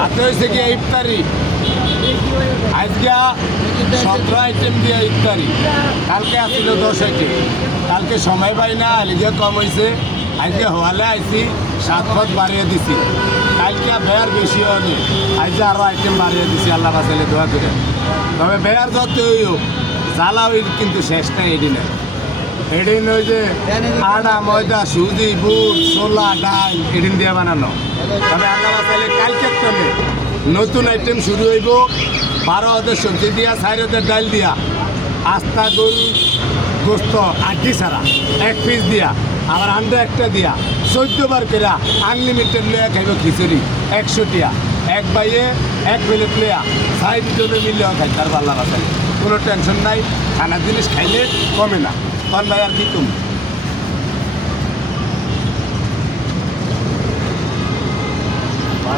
হাতে হয়েছে কি ইফতারি আজকে 17 আইটেম দিয়ে ইফতারি, কালকে আসছিল 10 আইটেম। কালকে সময় পাই না, আলিগে কম হয়েছে, আজকে হওয়ালে আইসি 7 পদ বাড়িয়ে দিছি। কালকে বেয়ার বেশি হয়নি, আজকে আরও আইটেম বাড়িয়ে দিছি, আল্লাহ বাসাইলে দোয়া করে। তবে বেয়ার যতই হোক জ্বালা ওই কিন্তু শেষটা এদিনে। এদিন ওই যে আটা ময়দা সুজি বুট ছোলা ডাল এদিন দিয়ে বানানো। তবে আল্লাহ বাসাইলে কালকে চলে নতুন আইটেম শুরু হইব। 12 হাজার সবজি দিয়া, 4 হাজার ডাল দিয়া, আস্তা গরু গোস্ত আড্ডি ছাড়া 1 পিস দিয়া, আবার আন্ডা একটা দিয়া, 14 বার কেরা আনলিমিটেড লয়া খাইব খিচুড়ি 100 টিয়া। এক বাইয়ে 1 প্লেট লয়া 6 জনে মিলেও খাই, তার আল্লাহ বাসাইলে কোনো টেনশন নাই। খানার জিনিস খাইলে কমে না। কোন ভাই আর কি কম।